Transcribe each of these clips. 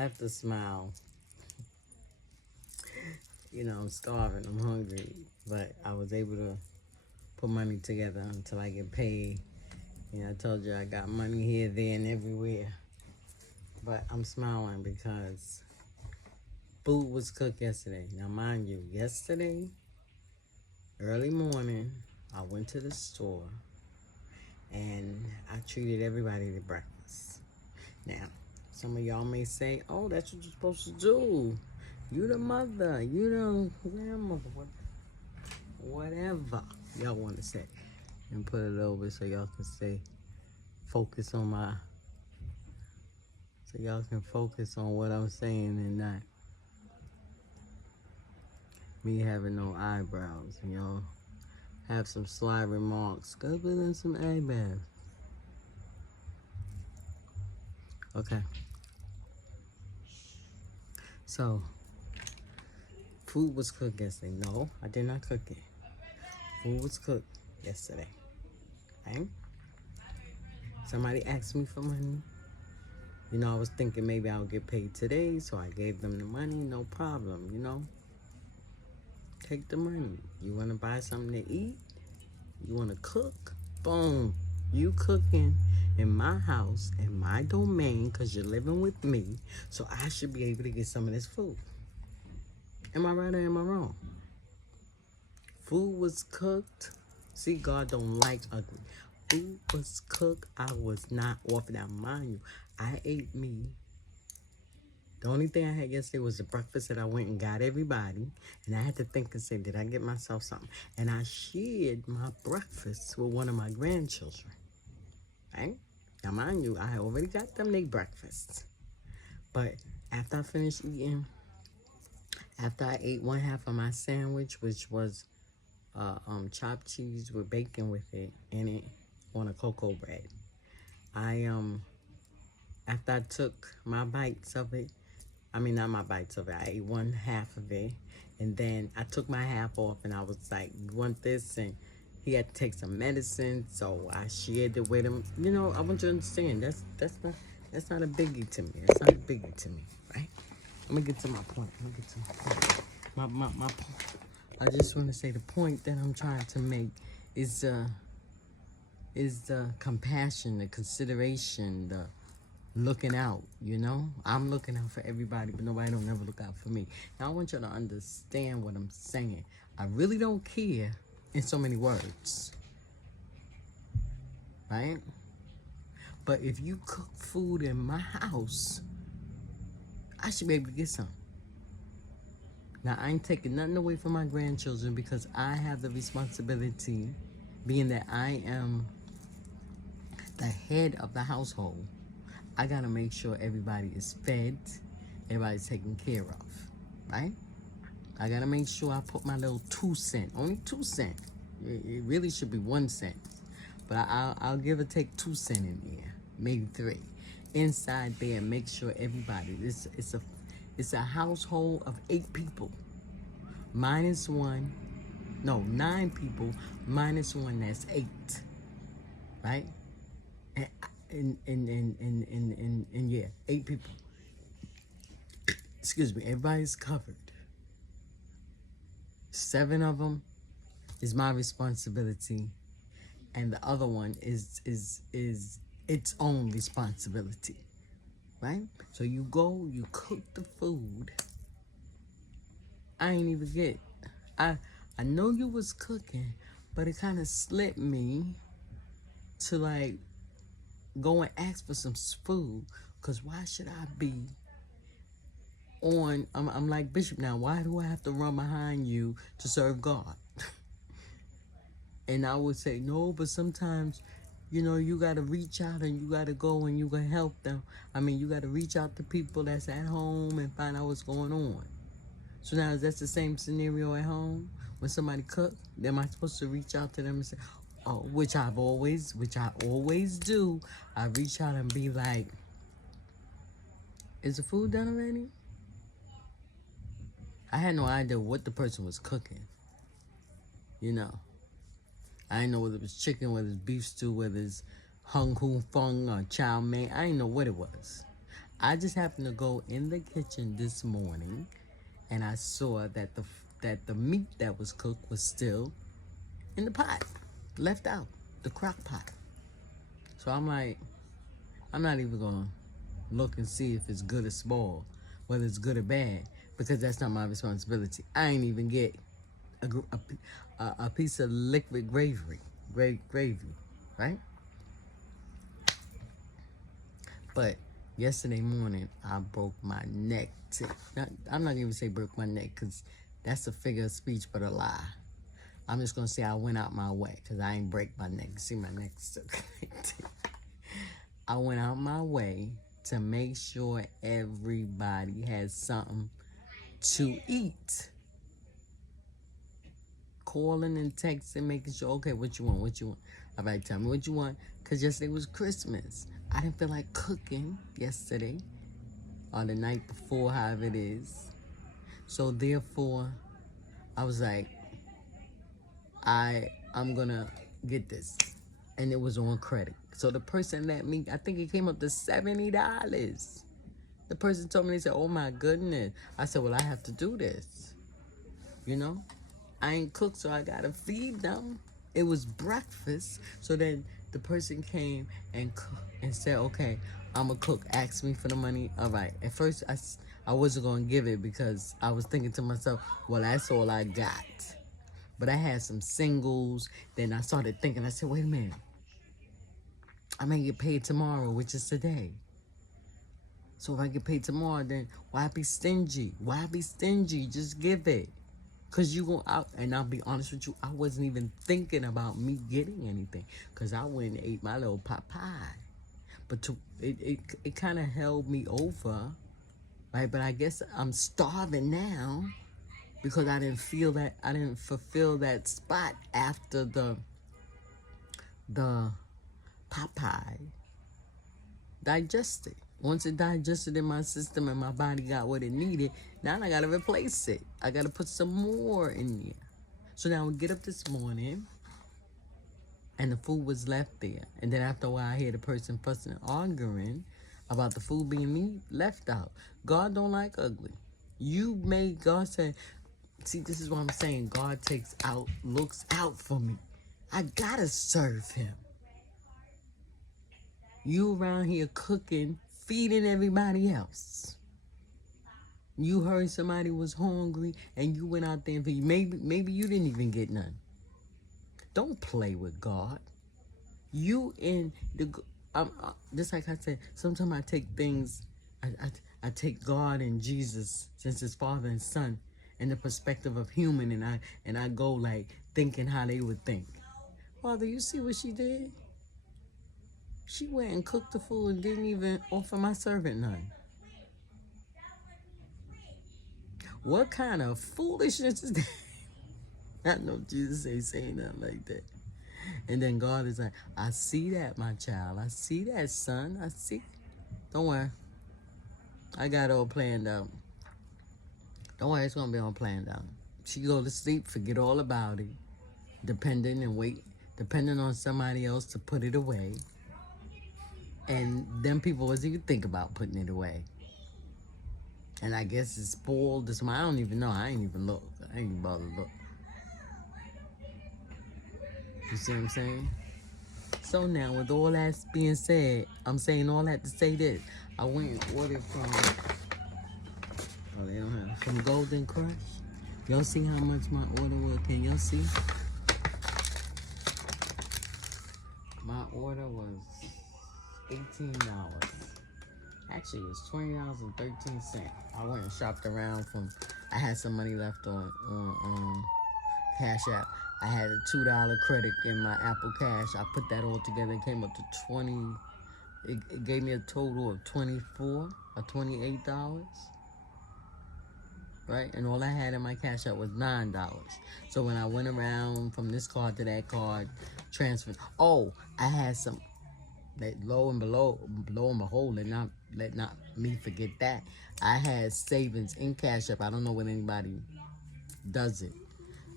I have to smile. I'm starving, I'm hungry, but I was able to put money together until I get paid. I told you I got money here, there, and everywhere. But I'm smiling because food was cooked yesterday. Now, mind you, yesterday, early morning, I went to the store and I treated everybody to breakfast. Now, some of y'all may say, oh, that's what you're supposed to do. You the mother, you the grandmother, whatever y'all want to say. And put it over so y'all can stay focused on so y'all can focus on what I'm saying and not me having no eyebrows. And y'all have some sly remarks. Go put in some eyebrows. Okay. So, food was cooked yesterday. No, I did not cook it. Food was cooked yesterday. Okay? Somebody asked me for money. I was thinking maybe I'll get paid today, so I gave them the money. No problem. Take the money. You want to buy something to eat? You want to cook? Boom. You cooking in my house, in my domain, because you're living with me, so I should be able to get some of this food. Am I right or am I wrong? Food was cooked. See, God don't like ugly. Food was cooked. I was not off. Now, mind you, I ate me. The only thing I had yesterday was the breakfast that I went and got everybody. And I had to think and say, did I get myself something? And I shared my breakfast with one of my grandchildren. Right? Now, mind you, I already got them their breakfast. But after I finished eating, after I ate one half of my sandwich, which was chopped cheese with bacon with it in it on a cocoa bread, after I took my bites of it, not my bites of it, I ate one half of it, and then I took my half off, and I was like, you want this? And he had to take some medicine, so I shared it with him. I want you to understand, that's not a biggie to me. That's not a biggie to me, right? Let me get to my point. My point. I just want to say the point that I'm trying to make is the compassion, the consideration, the looking out. I'm looking out for everybody, but nobody don't ever look out for me. Now I want you to understand what I'm saying. I really don't care in so many words, right? But if you cook food in my house, I should be able to get some. Now, I ain't taking nothing away from my grandchildren because I have the responsibility, being that I am the head of the household. I got to make sure everybody is fed, everybody's taken care of, right? I got to make sure I put my little 2 cents, only 2 cents. It really should be 1 cent. But I'll give or take 2 cents in there, maybe 3. Inside there, make sure everybody, it's a household of 8 people. Minus 1, no, 9 people, minus 1, that's 8, right? And yeah, 8 people. Excuse me, everybody's covered. 7 of them is my responsibility, and the other one is its own responsibility, right? So you go, you cook the food. I ain't even get. I know you was cooking, but it kind of slipped me to like go and ask for some food, because why should I be on, I'm like Bishop now, why do I have to run behind you to serve God? And I would say, no, but sometimes, you got to reach out and you got to go and you got to help them. You got to reach out to people that's at home and find out what's going on. So now, is that the same scenario at home? When somebody cook, am I supposed to reach out to them and say, oh, which I always do. I reach out and be like, is the food done already? I had no idea what the person was cooking. I didn't know whether it was chicken, whether it's beef stew, whether it's hung hoon fung or chow mein. I didn't know what it was. I just happened to go in the kitchen this morning, and I saw that the meat that was cooked was still in the pot, left out, the crock pot. So I'm like, I'm not even gonna look and see if it's good or spoiled, whether it's good or bad, because that's not my responsibility. I ain't even get a piece of liquid gravy, right? But yesterday morning, I broke my neck. I'm not even say broke my neck, because that's a figure of speech, but a lie. I'm just gonna say I went out my way, because I ain't break my neck. See, my neck's still connected. I went out my way to make sure everybody has something to eat. Calling and texting, making sure, okay, what you want? All right, tell me what you want, because yesterday was Christmas. I didn't feel like cooking yesterday or the night before, however it is. So therefore, I was like, I'm gonna get this. And it was on credit. So the person let me, I think it came up to $70. The person told me, they said, oh my goodness. I said, well, I have to do this. You know? I ain't cooked, so I gotta feed them. It was breakfast. So then the person came and said, okay, I'm gonna cook. Asked me for the money. All right. At first, I wasn't gonna give it, because I was thinking to myself, well, that's all I got. But I had some singles. Then I started thinking, I said, wait a minute. I may get paid tomorrow, which is today. So if I get paid tomorrow, then why be stingy? Why be stingy? Just give it. Because you go out, and I'll be honest with you, I wasn't even thinking about me getting anything, because I went and ate my little pot pie. But it kind of held me over, right? But I guess I'm starving now, because I didn't fulfill that spot after the pot pie digested. Once it digested in my system and my body got what it needed, now I got to replace it. I got to put some more in there. So now we get up this morning, and the food was left there. And then after a while, I hear the person fussing and arguing about the food being left out. God don't like ugly. God said, see, this is what I'm saying. God looks out for me. I got to serve him. You around here cooking, feeding everybody else. You heard somebody was hungry, and you went out there and feed. Maybe you didn't even get none. Don't play with God. Just like I said, sometimes I take things, I take God and Jesus, since it's Father and Son, in the perspective of human, and I go like thinking how they would think. Father, you see what she did? She went and cooked the food and didn't even offer my servant none. What kind of foolishness is that? I know Jesus ain't saying nothing like that. And then God is like, I see that, my child. I see that, son. I see. Don't worry. I got it all planned out. Don't worry, it's going to be all planned out. She go to sleep, forget all about it. Depending on somebody else to put it away. And them people wasn't even think about putting it away. And I guess it's spoiled. I don't even know. I ain't even look. I ain't even bother to look. You see what I'm saying? So now, with all that being said, I'm saying all that to say this. I went and ordered from Golden Crush. Y'all see how much my order was? Can y'all see? My order was $18. Actually, it was $20.13. I went and shopped around I had some money left on Cash App. I had a $2 credit in my Apple Cash. I put that all together. It came up to $20. It gave me a total of $24 or $28. Right? And all I had in my Cash App was $9. So when I went around from this card to that card, transferred. Oh, I had some. Lo and behold, let not me forget that. I had savings in Cash App. I don't know when anybody does it,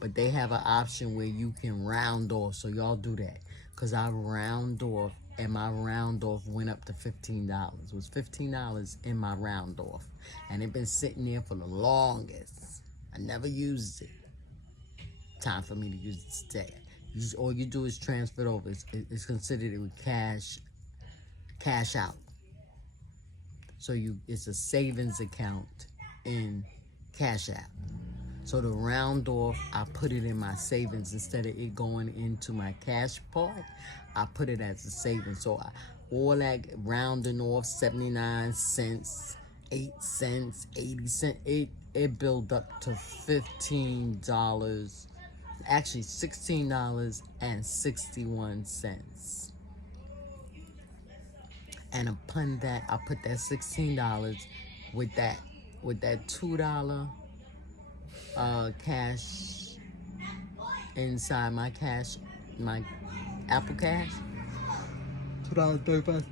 but they have an option where you can round off. So y'all do that, because I round off and my round off went up to $15. It was $15 in my round off, and it been sitting there for the longest. I never used it. Time for me to use it today. All you do is transfer it over. It's considered a cash out. So it's a savings account in Cash App. So to round off, I put it in my savings instead of it going into my cash part. I put it as a savings. So all that rounding off, 79 cents, 8 cents, 80 cents, it built up to $15. Actually, $16.61. And upon that, I put that $16 with that $2 cash inside my Apple Cash. $2.35.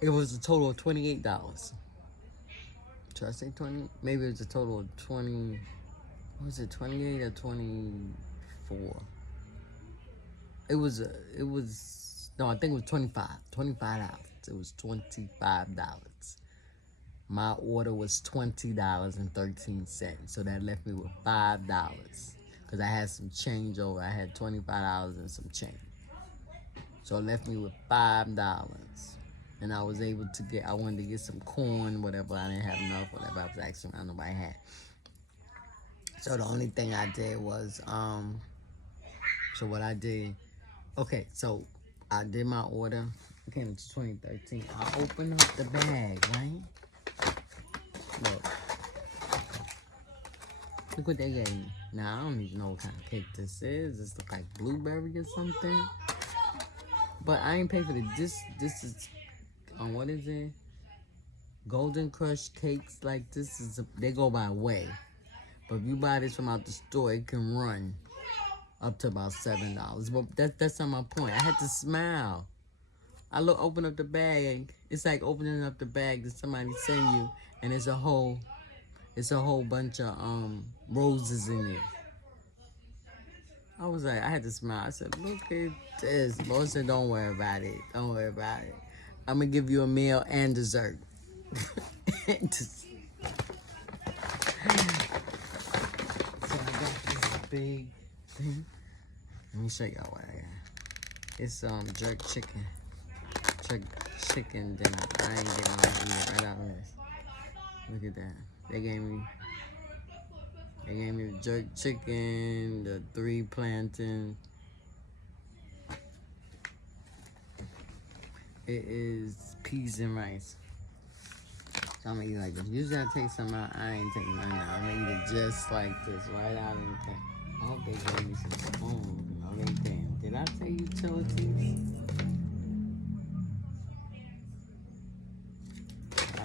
It was a total of $28. Should I say 20? Maybe it was a total of 20. Was it 28 or 24? No, I think it was 25. $25. It was $25. My order was $20.13. So that left me with $5. Because I had some change over. I had $25 and some change. So it left me with $5. And I was able to I wanted to get some corn, whatever. I didn't have enough, whatever. I was asking around, nobody had. So the only thing I did was, so what I did, okay, so I did my order. It came to 2013. I opened up the bag, right? Look what they gave me. Now, I don't even know what kind of cake this is. This look like blueberry or something. But I ain't paid for this. This is, what is it? Golden Crush cakes like this. They go by weight. But if you buy this from out the store, it can run up to about $7. But that's not my point. I had to smile. I open up the bag. It's like opening up the bag that somebody sent you, and it's a whole bunch of roses in it. I was like, I had to smile. I said, look at this. Bo said, don't worry about it. Don't worry about it. I'm gonna give you a meal and dessert. So I got this big thing. Let me show y'all what I got. It's jerk chicken. Jerk chicken dinner. I ain't getting one right out of this. Look at that. They gave me the jerk chicken, the 3 plantains. It is peas and rice. So I'm gonna eat like this. Usually I take some out. I ain't taking none out. I'm gonna eat it just like this, right out of the thing. I hope they gave me some spoons. No, they didn't. Did I say utilities?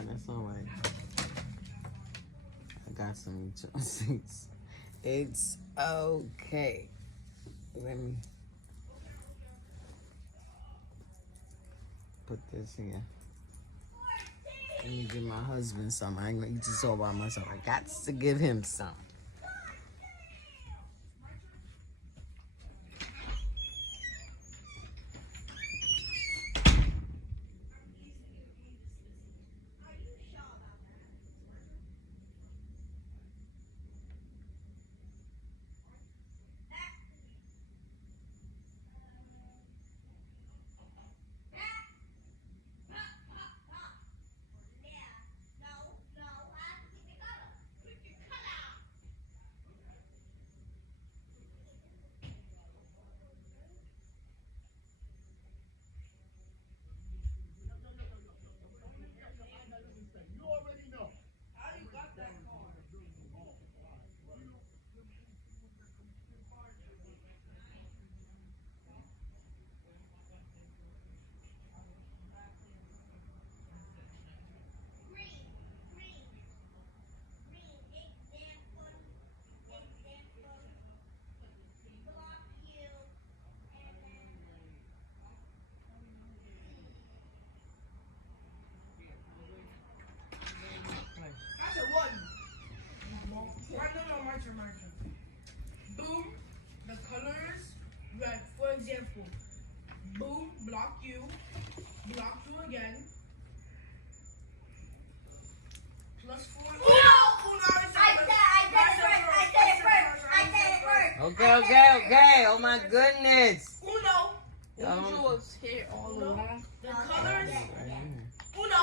That's alright. I got some utilities. It's okay. Let me put this here. Let me give my husband some. I ain't gonna eat this all by myself. I got to give him some. Boom, the colors, like for example, boom, block +4. Uno. I said it first. Okay. Oh my goodness. Uno. Uno was here all along. The colors. Uno.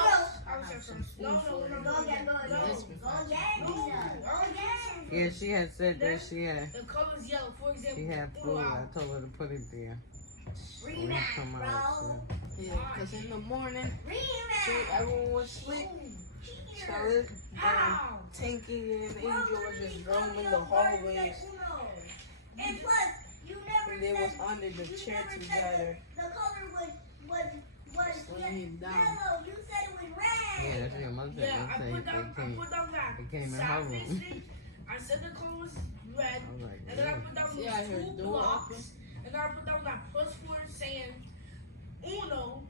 Yeah, she had said that she had. The color's yellow. For example, She had food. I told her to put it there. Rematch, bro. Yeah, because in the morning, everyone was asleep. So Tinky and Angel was just roaming the hallways. And plus, you never they was under the chair together. The color was laying down. yellow. You said it was red. Yeah, that's your mother. Yeah, I put down that. It came in her room. I said the color was red. Like, and then I put down those 2 blocks. And then I put down that +4 saying Uno.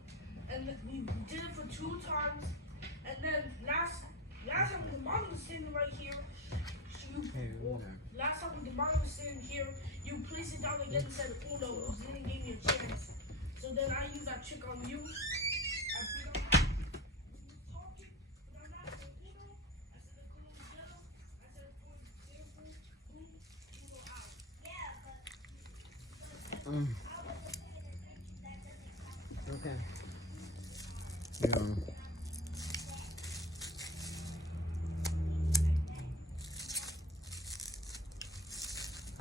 And we did it for 2 times. And then last time the mom was sitting right here. Last time the mom was sitting here, you placed it down again and said Uno. You didn't give me a chance. So then I used that trick on you. Okay. Yeah.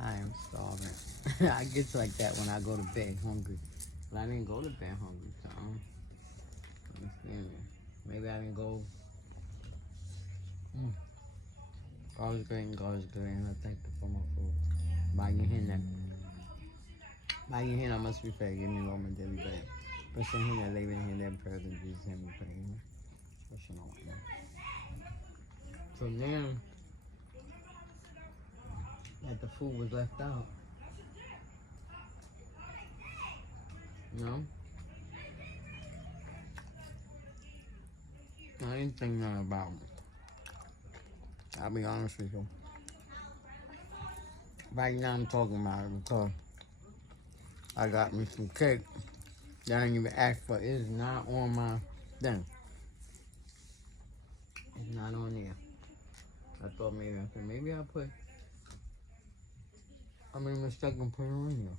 I am starving. I get like that when I go to bed hungry. But I didn't go to bed hungry, so understand it. Maybe I didn't go. God is great and God is good, and I thank you for my food. By your hand, I must be fair. Give me Roman daily bread. Bless him that labor in their prayers in Jesus' name we pray. Special no one. So then, that the food was left out. No? I didn't think nothing about it. I'll be honest with you. Right now I'm talking about it because I got me some cake that I didn't even ask for. It is not on my thing. It's not on there. I thought maybe I'll put, I made a mistake and put it on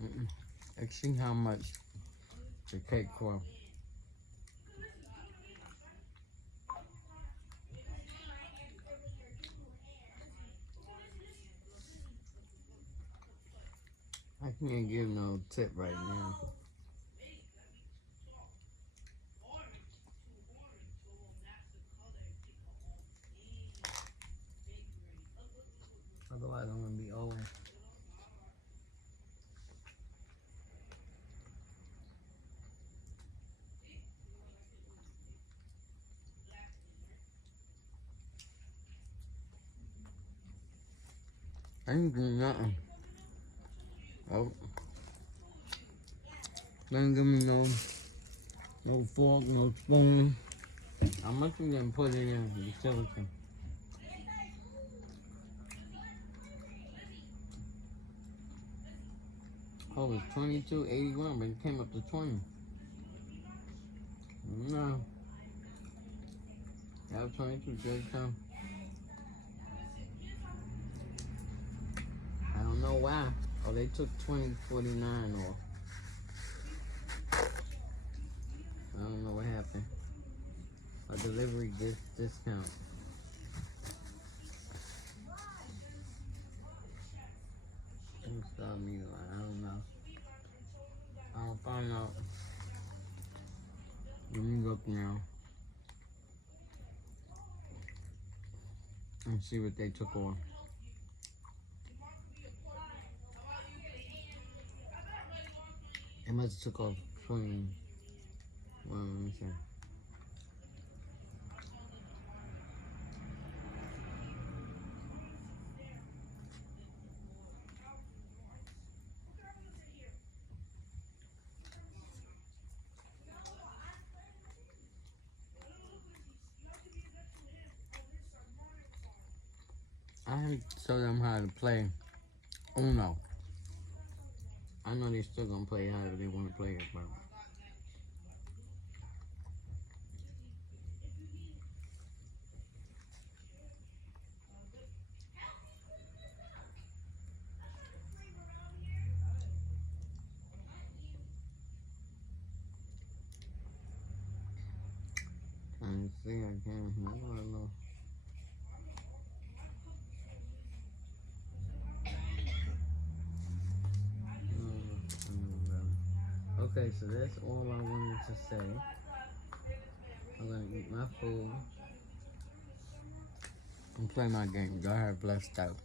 here. Let's see how much the cake cost. I can't give no tip right now. Otherwise, I'm gonna be old. I ain't doing nothing. Oh. They didn't give me no fork, no spoon. How much you done put it in the skeleton? Oh, it's $22.81, but it came up to 20. No. That was 22 good time. I don't know why. Oh, they took $20.49 off. I don't know what happened. A delivery discount. Don't stop me, I don't know. I'll find out. Let me look now. And see what they took off. It must have took off 20. Well, let me see. I have to show them how to play Uno. I know they're still gonna play however they want to play it, but think I can. I don't know. Okay, so that's all I wanted to say. I'm gonna eat my food and play my game. Y'all have a blessed out.